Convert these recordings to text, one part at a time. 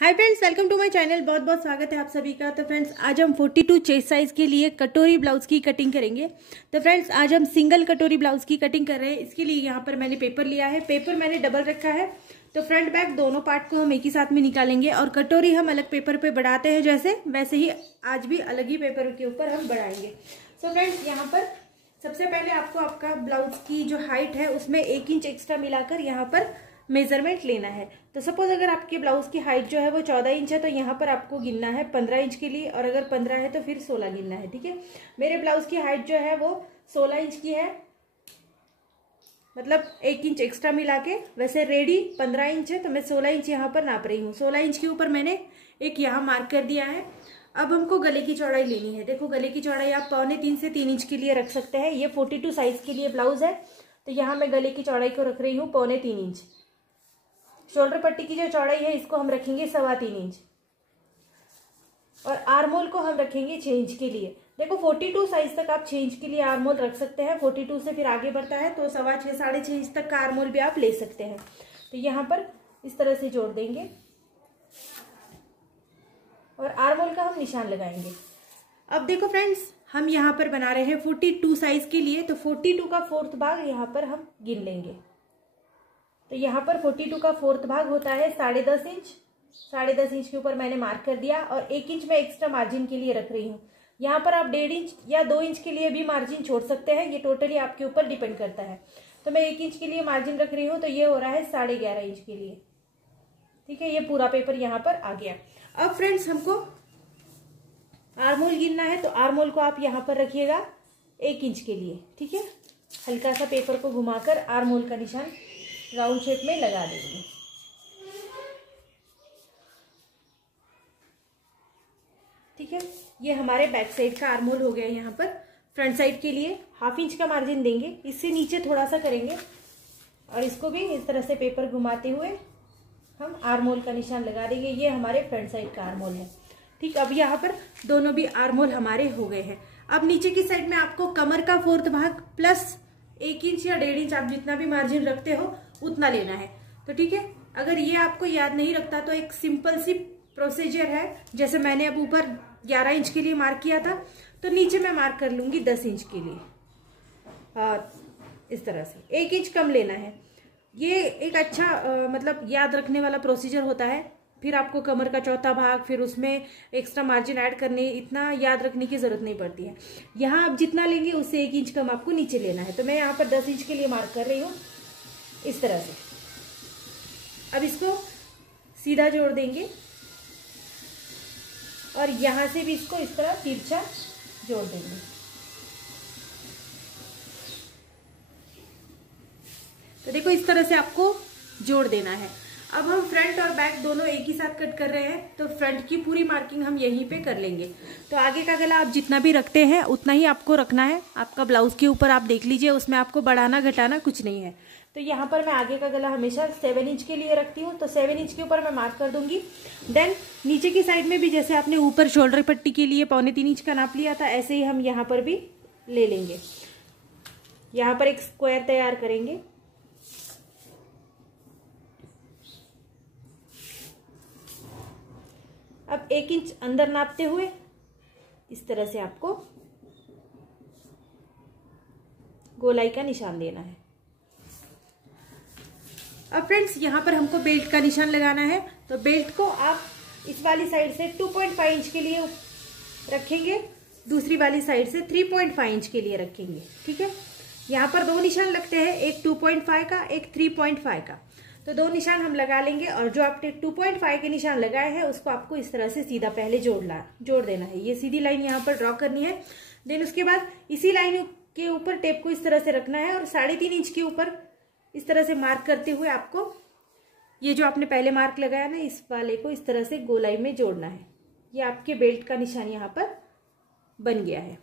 Hi friends, welcome to my channel. बहुत बहुत स्वागत है आप सभी का। तो फ्रेंड्स, आज हम 42 चेस्ट साइज के लिए कटोरी ब्लाउज की कटिंग करेंगे। तो फ्रेंड्स, आज हम सिंगल कटोरी ब्लाउज की कटिंग कर रहे हैं। इसके लिए यहाँ पर मैंने पेपर लिया है। पेपर मैंने डबल रखा है। तो फ्रंट बैक दोनों पार्ट को हम एक ही साथ में निकालेंगे और कटोरी हम अलग पेपर पे बढ़ाते हैं जैसे वैसे ही आज भी अलग ही पेपर के ऊपर हम बढ़ाएंगे। सो फ्रेंड्स, यहाँ पर सबसे पहले आपको आपका ब्लाउज की जो हाइट है उसमें 1 इंच एक्स्ट्रा मिलाकर यहाँ पर मेजरमेंट लेना है। तो सपोज अगर आपके ब्लाउज की हाइट जो है वो 14 इंच है तो यहाँ पर आपको गिनना है 15 इंच के लिए, और अगर 15 है तो फिर 16 गिनना है। ठीक है, मेरे ब्लाउज की हाइट जो है वो 16 इंच की है, मतलब 1 इंच एक्स्ट्रा मिला के। वैसे रेडी 15 इंच है तो मैं 16 इंच यहाँ पर नाप रही हूँ। 16 इंच के ऊपर मैंने एक यहाँ मार्क कर दिया है। अब हमको गले की चौड़ाई लेनी है। देखो, गले की चौड़ाई आप 2.25 से 3 इंच के लिए रख सकते हैं। ये 42 साइज के लिए ब्लाउज है तो यहाँ मैं गले की चौड़ाई को रख रही हूँ 2.25 इंच। शोल्डर पट्टी की जो चौड़ाई है इसको हम रखेंगे 3.25 इंच, और आर्मोल को हम रखेंगे 6 इंच के लिए। देखो, 42 साइज तक आप 6 इंच के लिए आर्मोल रख सकते हैं। 42 से फिर आगे बढ़ता है तो 6.25 साढ़े 6 इंच तक का आर्मोल भी आप ले सकते हैं। तो यहाँ पर इस तरह से जोड़ देंगे और आर्मोल का हम निशान लगाएंगे। अब देखो फ्रेंड्स, हम यहाँ पर बना रहे हैं 42 साइज के लिए, तो 42 का 4th भाग यहाँ पर हम गिन लेंगे। तो यहाँ पर 42 का 4th भाग होता है 10.5 इंच। 10.5 इंच के ऊपर मैंने मार्क कर दिया और 1 इंच में एक्स्ट्रा मार्जिन के लिए रख रही हूँ। यहाँ पर आप 1.5 इंच या 2 इंच के लिए भी मार्जिन छोड़ सकते हैं, ये टोटली आपके ऊपर डिपेंड करता है। तो मैं 1 इंच के लिए मार्जिन रख रही हूँ तो ये हो रहा है 11.5 इंच के लिए। ठीक है, ये पूरा पेपर यहाँ पर आ गया। अब फ्रेंड्स, हमको आर्मोल गिनना है तो आर्मोल को आप यहाँ पर रखिएगा 1 इंच के लिए। ठीक है, हल्का सा पेपर को घुमाकर आर्मोल का निशान राउंड शेप में लगा देंगे। ठीक है, ये हमारे बैक साइड का आर्मोल हो गया। यहाँ पर फ्रंट साइड के लिए 1/2 इंच का मार्जिन देंगे, इससे नीचे थोड़ा सा करेंगे और इसको भी इस तरह से पेपर घुमाते हुए हम आर्मोल का निशान लगा देंगे। ये हमारे फ्रंट साइड का आर्मोल है। ठीक, अब यहाँ पर दोनों भी आर्मोल हमारे हो गए हैं। अब नीचे की साइड में आपको कमर का 4th भाग प्लस 1 इंच या 1.5 इंच, आप जितना भी मार्जिन रखते हो उतना लेना है। तो ठीक है, अगर ये आपको याद नहीं रखता तो एक सिंपल सी प्रोसीजर है। जैसे मैंने अब ऊपर 11 इंच के लिए मार्क किया था तो नीचे मैं मार्क कर लूंगी 10 इंच के लिए। इस तरह से 1 इंच कम लेना है। ये एक अच्छा मतलब याद रखने वाला प्रोसीजर होता है। फिर आपको कमर का 4था भाग, फिर उसमें एक्स्ट्रा मार्जिन ऐड करने, इतना याद रखने की जरूरत नहीं पड़ती है। यहाँ आप जितना लेंगे उससे 1 इंच कम आपको नीचे लेना है। तो मैं यहाँ पर 10 इंच के लिए मार्क कर रही हूँ इस तरह से। अब इसको सीधा जोड़ देंगे और यहां से भी इसको इस तरह तिरछा जोड़ देंगे। तो देखो, इस तरह से आपको जोड़ देना है। अब हम फ्रंट और बैक दोनों एक ही साथ कट कर रहे हैं तो फ्रंट की पूरी मार्किंग हम यहीं पे कर लेंगे। तो आगे का गला आप जितना भी रखते हैं उतना ही आपको रखना है। आपका ब्लाउज के ऊपर आप देख लीजिए, उसमें आपको बढ़ाना घटाना कुछ नहीं है। तो यहाँ पर मैं आगे का गला हमेशा 7 इंच के लिए रखती हूँ, तो 7 इंच के ऊपर मैं मार्क कर दूंगी। देन नीचे की साइड में भी जैसे आपने ऊपर शोल्डर पट्टी के लिए 3.25 इंच का नाप लिया था, ऐसे ही हम यहाँ पर भी ले लेंगे। यहाँ पर एक स्क्वायर तैयार करेंगे। अब 1 इंच अंदर नापते हुए इस तरह से आपको गोलाई का निशान देना है। अब फ्रेंड्स, यहाँ पर हमको बेल्ट का निशान लगाना है। तो बेल्ट को आप इस वाली साइड से 2.5 इंच के लिए रखेंगे, दूसरी वाली साइड से 3.5 इंच के लिए रखेंगे। ठीक है, यहाँ पर 2 निशान लगते हैं, एक 2.5 का, एक 3.5 का। तो 2 निशान हम लगा लेंगे और जो आपने 2.5 के निशान लगाए हैं उसको आपको इस तरह से सीधा पहले जोड़ देना है। ये सीधी लाइन यहाँ पर ड्रॉ करनी है। देन उसके बाद इसी लाइन के ऊपर टेप को इस तरह से रखना है और 3.5 इंच के ऊपर इस तरह से मार्क करते हुए आपको ये जो आपने पहले मार्क लगाया ना, इस वाले को इस तरह से गोलाई में जोड़ना है। ये आपके बेल्ट का निशान यहाँ पर बन गया है।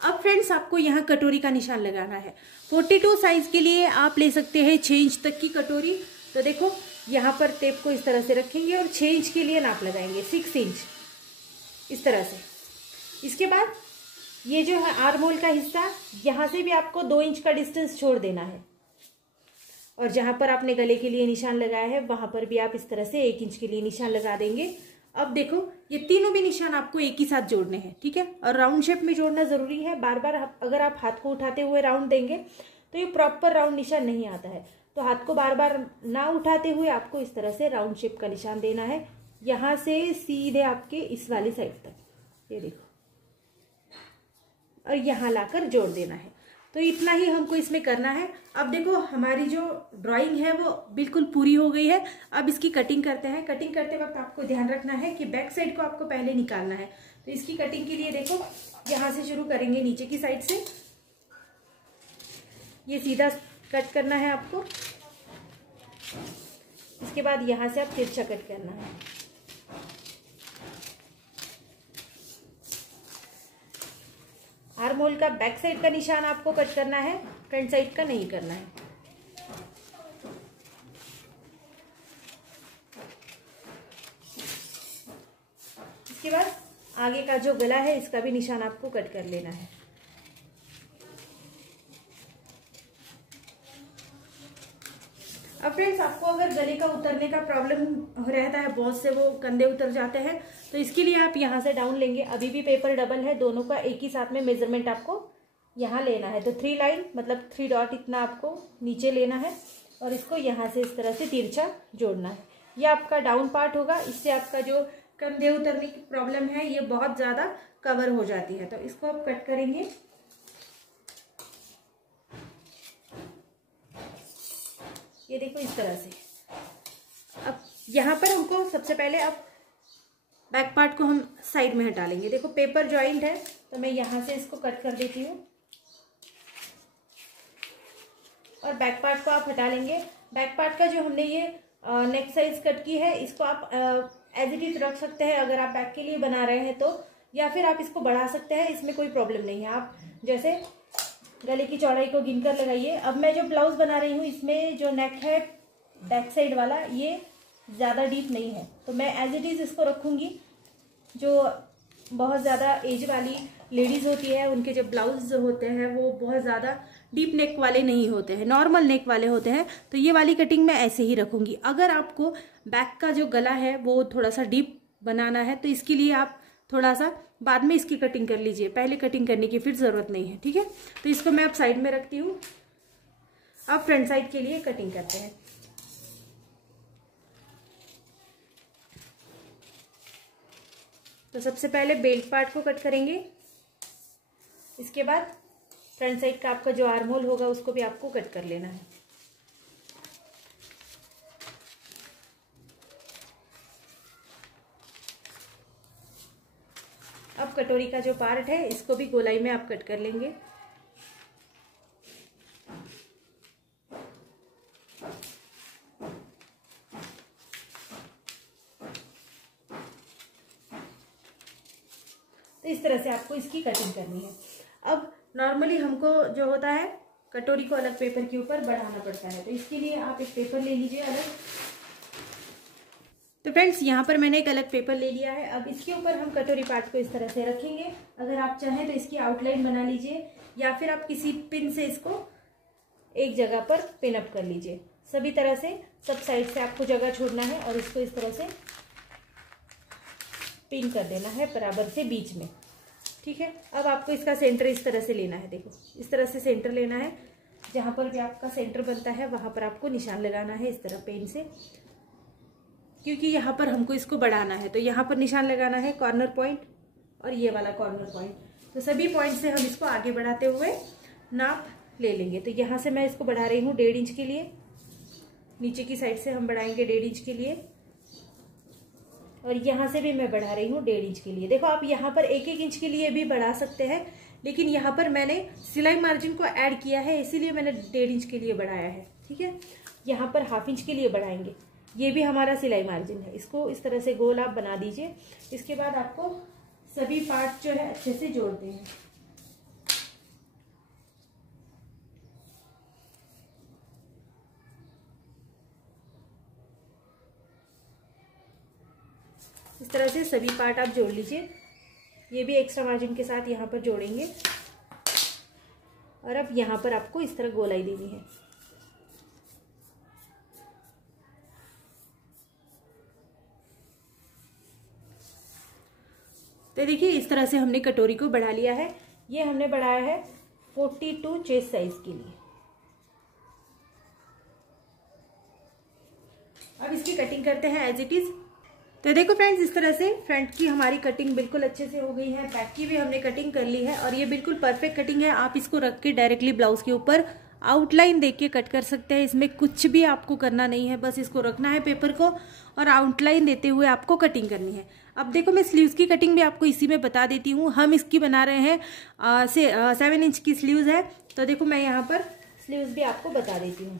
अब फ्रेंड्स, आपको यहाँ कटोरी का निशान लगाना है। 42 साइज के लिए आप ले सकते हैं 6 इंच तक की कटोरी। तो देखो, यहाँ पर टेप को इस तरह से रखेंगे और 6 इंच के लिए नाप लगाएंगे, 6 इंच इस तरह से। इसके बाद ये जो है आर्मोल का हिस्सा, यहाँ से भी आपको 2 इंच का डिस्टेंस छोड़ देना है। और जहां पर आपने गले के लिए निशान लगाया है वहां पर भी आप इस तरह से 1 इंच के लिए निशान लगा देंगे। अब देखो ये तीनों भी निशान आपको एक ही साथ जोड़ने हैं, ठीक है। और राउंड शेप में जोड़ना जरूरी है। बार बार अगर आप हाथ को उठाते हुए राउंड देंगे तो ये प्रॉपर राउंड निशान नहीं आता है। तो हाथ को बार बार ना उठाते हुए आपको इस तरह से राउंड शेप का निशान देना है, यहां से सीधे आपके इस वाली साइड तक, ये देखो, और यहां लाकर जोड़ देना है। तो इतना ही हमको इसमें करना है। अब देखो हमारी जो ड्राइंग है वो बिल्कुल पूरी हो गई है। अब इसकी कटिंग करते हैं। कटिंग करते वक्त आपको ध्यान रखना है कि बैक साइड को आपको पहले निकालना है। तो इसकी कटिंग के लिए देखो यहां से शुरू करेंगे, नीचे की साइड से ये सीधा कट करना है आपको। इसके बाद यहां से आप तिरछा कट करना है। आर्म होल का बैक साइड का निशान आपको कट करना है, फ्रंट साइड का नहीं करना है। इसके बाद आगे का जो गला है इसका भी निशान आपको कट कर लेना है। अब फ्रेंड्स आपको अगर गले का उतरने का प्रॉब्लम रहता है, बहुत से वो कंधे उतर जाते हैं, तो इसके लिए आप यहाँ से डाउन लेंगे। अभी भी पेपर डबल है, दोनों का एक ही साथ में मेजरमेंट आपको यहाँ लेना है। तो 3 लाइन मतलब 3 डॉट इतना आपको नीचे लेना है और इसको यहाँ से इस तरह से तिरछा जोड़ना है। ये आपका डाउन पार्ट होगा। इससे आपका जो कंधे उतरने की प्रॉब्लम है ये बहुत ज़्यादा कवर हो जाती है। तो इसको आप कट करेंगे। ये देखो इस तरह से। अब यहाँ पर हमको सबसे पहले अब बैक पार्ट को हम साइड में हटा लेंगे। देखो पेपर जॉइंट है तो मैं यहाँ से इसको कट कर देती हूँ और बैक पार्ट को आप हटा लेंगे। बैक पार्ट का जो हमने ये नेक साइज कट की है इसको आप एज इट इज रख सकते हैं अगर आप बैक के लिए बना रहे हैं तो, या फिर आप इसको बढ़ा सकते हैं, इसमें कोई प्रॉब्लम नहीं है। आप जैसे गले की चौड़ाई को गिनकर लगाइए। अब मैं जो ब्लाउज बना रही हूँ इसमें जो नेक है बैक साइड वाला ये ज़्यादा डीप नहीं है, तो मैं एज इट इज़ इसको रखूँगी। जो बहुत ज़्यादा एज वाली लेडीज़ होती है उनके जो ब्लाउज होते हैं वो बहुत ज़्यादा डीप नेक वाले नहीं होते हैं, नॉर्मल नेक वाले होते हैं। तो ये वाली कटिंग मैं ऐसे ही रखूँगी। अगर आपको बैक का जो गला है वो थोड़ा सा डीप बनाना है तो इसके लिए आप थोड़ा सा बाद में इसकी कटिंग कर लीजिए, पहले कटिंग करने की फिर ज़रूरत नहीं है, ठीक है। तो इसको मैं अब साइड में रखती हूँ। अब फ्रंट साइड के लिए कटिंग करते हैं। तो सबसे पहले बेल्ट पार्ट को कट करेंगे। इसके बाद फ्रंट साइड का आपका जो आर्म होल होगा उसको भी आपको कट कर लेना है। अब कटोरी का जो पार्ट है इसको भी गोलाई में आप कट कर लेंगे। तो इस तरह से आपको इसकी कटिंग करनी है। अब नॉर्मली हमको जो होता है कटोरी को अलग पेपर के ऊपर बढ़ाना पड़ता है, तो इसके लिए आप एक पेपर ले लीजिए अलग। तो फ्रेंड्स यहाँ पर मैंने एक अलग पेपर ले लिया है। अब इसके ऊपर हम कटोरी पार्ट को इस तरह से रखेंगे। अगर आप चाहें तो इसकी आउटलाइन बना लीजिए या फिर आप किसी पिन से इसको एक जगह पर पिन अप कर लीजिए। सभी तरह से सब साइड से आपको जगह छोड़ना है और इसको इस तरह से पिन कर देना है बराबर से बीच में, ठीक है। अब आपको इसका सेंटर इस तरह से लेना है। देखो इस तरह से सेंटर लेना है। जहाँ पर भी आपका सेंटर बनता है वहाँ पर आपको निशान लगाना है इस तरह पेन से, क्योंकि यहाँ पर हमको इसको बढ़ाना है। तो यहाँ पर निशान लगाना है कॉर्नर पॉइंट और ये वाला कॉर्नर पॉइंट। तो सभी पॉइंट से हम इसको आगे बढ़ाते हुए नाप ले लेंगे। तो यहाँ से मैं इसको बढ़ा रही हूँ 1.5 इंच के लिए, नीचे की साइड से हम बढ़ाएंगे 1.5 इंच के लिए और यहाँ से भी मैं बढ़ा रही हूँ 1.5 इंच के लिए। देखो आप यहाँ पर 1-1 इंच के लिए भी बढ़ा सकते हैं, लेकिन यहाँ पर मैंने सिलाई मार्जिन को ऐड किया है इसीलिए मैंने 1.5 इंच के लिए बढ़ाया है, ठीक है। यहाँ पर 1/2 इंच के लिए बढ़ाएंगे। ये भी हमारा सिलाई मार्जिन है। इसको इस तरह से गोल आप बना दीजिए। इसके बाद आपको सभी पार्ट जो है अच्छे से जोड़ते हैं। इस तरह से सभी पार्ट आप जोड़ लीजिए। ये भी एक्स्ट्रा मार्जिन के साथ यहाँ पर जोड़ेंगे और अब यहाँ पर आपको इस तरह गोलाई देनी है। तो देखिए इस तरह से हमने कटोरी को बढ़ा लिया है। ये हमने बढ़ाया है 42 चेस्ट साइज के लिए। अब इसकी कटिंग करते हैं एज इट इज। तो देखो फ्रेंड्स, इस तरह से फ्रंट की हमारी कटिंग बिल्कुल अच्छे से हो गई है, बैक की भी हमने कटिंग कर ली है और ये बिल्कुल परफेक्ट कटिंग है। आप इसको रख के डायरेक्टली ब्लाउज के ऊपर आउटलाइन देख के कट कर सकते हैं। इसमें कुछ भी आपको करना नहीं है, बस इसको रखना है पेपर को और आउटलाइन देते हुए आपको कटिंग करनी है। अब देखो मैं स्लीव्स की कटिंग भी आपको इसी में बता देती हूँ। हम इसकी बना रहे हैं 7 इंच की स्लीव्स है। तो देखो मैं यहाँ पर स्लीव्स भी आपको बता देती हूँ।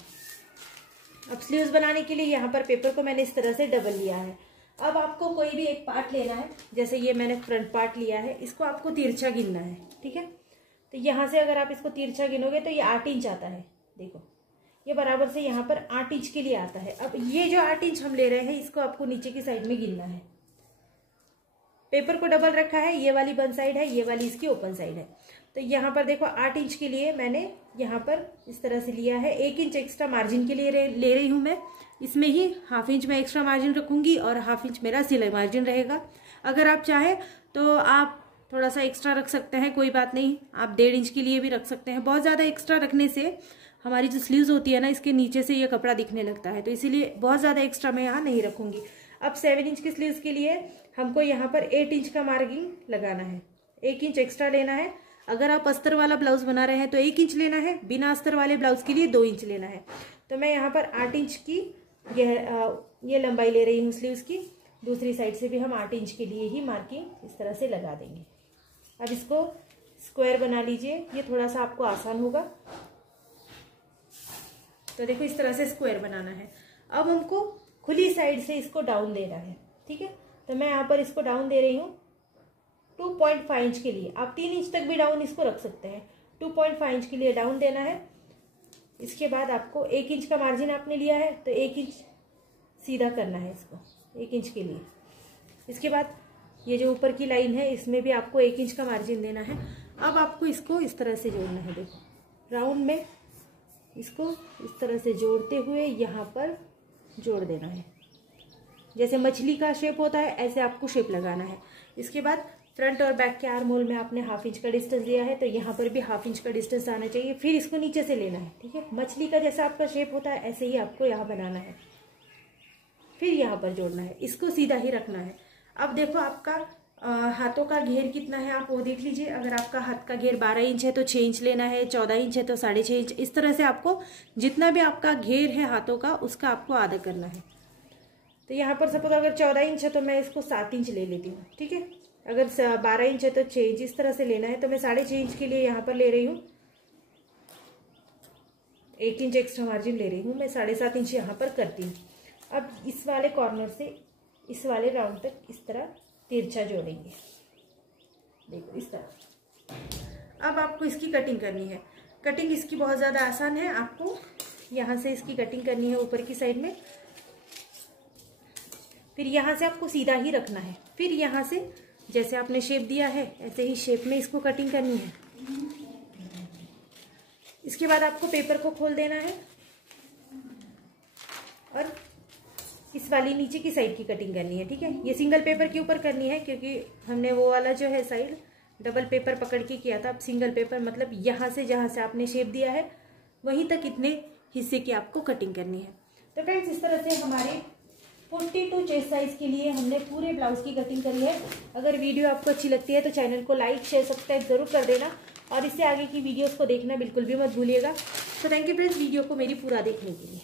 अब स्लीव्स बनाने के लिए यहाँ पर पेपर को मैंने इस तरह से डबल लिया है। अब आपको कोई भी एक पार्ट लेना है, जैसे ये मैंने फ्रंट पार्ट लिया है, इसको आपको तिरछा गिनना है, ठीक है। तो यहाँ से अगर आप इसको तिरछा गिनोगे तो ये 8 इंच आता है। देखो ये बराबर से यहाँ पर 8 इंच के लिए आता है। अब ये जो 8 इंच हम ले रहे हैं इसको आपको नीचे की साइड में गिनना है। पेपर को डबल रखा है, ये वाली बंद साइड है, ये वाली इसकी ओपन साइड है। तो यहाँ पर देखो 8 इंच के लिए मैंने यहाँ पर इस तरह से लिया है। 1 इंच एक्स्ट्रा मार्जिन के लिए ले रही हूँ मैं। इसमें ही 1/2 इंच में एक्स्ट्रा मार्जिन रखूंगी और 1/2 इंच मेरा सिलाई मार्जिन रहेगा। अगर आप चाहें तो आप थोड़ा सा एक्स्ट्रा रख सकते हैं, कोई बात नहीं। आप 1.5 इंच के लिए भी रख सकते हैं। बहुत ज़्यादा एक्स्ट्रा रखने से हमारी जो स्लीव्स होती है ना, इसके नीचे से ये कपड़ा दिखने लगता है, तो इसीलिए बहुत ज़्यादा एक्स्ट्रा मैं यहाँ नहीं रखूंगी। अब 7 इंच की स्लीव्स के लिए हमको यहाँ पर 8 इंच का मार्किंग लगाना है। 1 इंच एक्स्ट्रा लेना है। अगर आप अस्तर वाला ब्लाउज बना रहे हैं तो 1 इंच लेना है, बिना अस्तर वाले ब्लाउज के लिए 2 इंच लेना है। तो मैं यहाँ पर 8 इंच की ये लंबाई ले रही हूँ स्लीव्स की। दूसरी साइड से भी हम 8 इंच के लिए ही मार्किंग इस तरह से लगा देंगे। अब इसको स्क्वायर बना लीजिए, ये थोड़ा सा आपको आसान होगा। तो देखो इस तरह से स्क्वायर बनाना है। अब हमको खुली साइड से इसको डाउन देना है, ठीक है। तो मैं यहाँ पर इसको डाउन दे रही हूँ 2.5 इंच के लिए। आप 3 इंच तक भी डाउन इसको रख सकते हैं। 2.5 इंच के लिए डाउन देना है। इसके बाद आपको 1 इंच का मार्जिन आपने लिया है तो 1 इंच सीधा करना है इसको 1 इंच के लिए। इसके बाद ये जो ऊपर की लाइन है इसमें भी आपको 1 इंच का मार्जिन देना है। अब आपको इसको इस तरह से जोड़ना है। देखो राउंड में इसको इस तरह से जोड़ते हुए यहाँ पर जोड़ देना है। जैसे मछली का शेप होता है ऐसे आपको शेप लगाना है। इसके बाद फ्रंट और बैक के आर्म होल में आपने 1/2 इंच का डिस्टेंस दिया है तो यहाँ पर भी 1/2 इंच का डिस्टेंस आना चाहिए। फिर इसको नीचे से लेना है, ठीक है। मछली का जैसा आपका शेप होता है ऐसे ही आपको यहाँ बनाना है, फिर यहाँ पर जोड़ना है। इसको सीधा ही रखना है। अब देखो आपका हाथों का घेर कितना है आप वो देख लीजिए। अगर आपका हाथ का घेर 12 इंच है तो 6 इंच लेना है, 14 इंच है तो 6.5 इंच। इस तरह से आपको जितना भी आपका घेर है हाथों का उसका आपको आधा करना है। तो यहाँ पर सपोज अगर 14 इंच है तो मैं इसको 7 इंच ले लेती हूँ, ठीक है। अगर 12 इंच है तो 6 इंच इस तरह से लेना है। तो मैं 6.5 इंच के लिए यहाँ पर ले रही हूँ 1 इंच एक्स्ट्रा मार्जिन ले रही हूँ मैं। 7.5 इंच यहाँ पर करती हूँ। अब इस वाले कॉर्नर से इस वाले राउंड तक इस तरह तिरछा जोड़ेंगे। देखो इस तरह। अब आपको इसकी कटिंग करनी है। कटिंग इसकी बहुत ज़्यादा आसान है। आपको यहाँ से इसकी कटिंग करनी है ऊपर की साइड में। फिर यहाँ से आपको सीधा ही रखना है। फिर यहाँ से जैसे आपने शेप दिया है ऐसे ही शेप में इसको कटिंग करनी है। इसके बाद आपको पेपर को खोल देना है और इस वाली नीचे की साइड की कटिंग करनी है, ठीक है। ये सिंगल पेपर के ऊपर करनी है क्योंकि हमने वो वाला जो है साइड डबल पेपर पकड़ के किया था। अब सिंगल पेपर मतलब यहाँ से जहाँ से आपने शेप दिया है वहीं तक इतने हिस्से की आपको कटिंग करनी है। तो फ्रेंड्स इस तरह से हमारे 42 चेस्ट साइज के लिए हमने पूरे ब्लाउज की कटिंग करी है। अगर वीडियो आपको अच्छी लगती है तो चैनल को लाइक शेयर सब्सक्राइब जरूर कर देना और इससे आगे की वीडियोस को देखना बिल्कुल भी मत भूलिएगा। तो थैंक यू फ्रेंड्स वीडियो को मेरी पूरा देखने के लिए।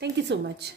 Thank you so much.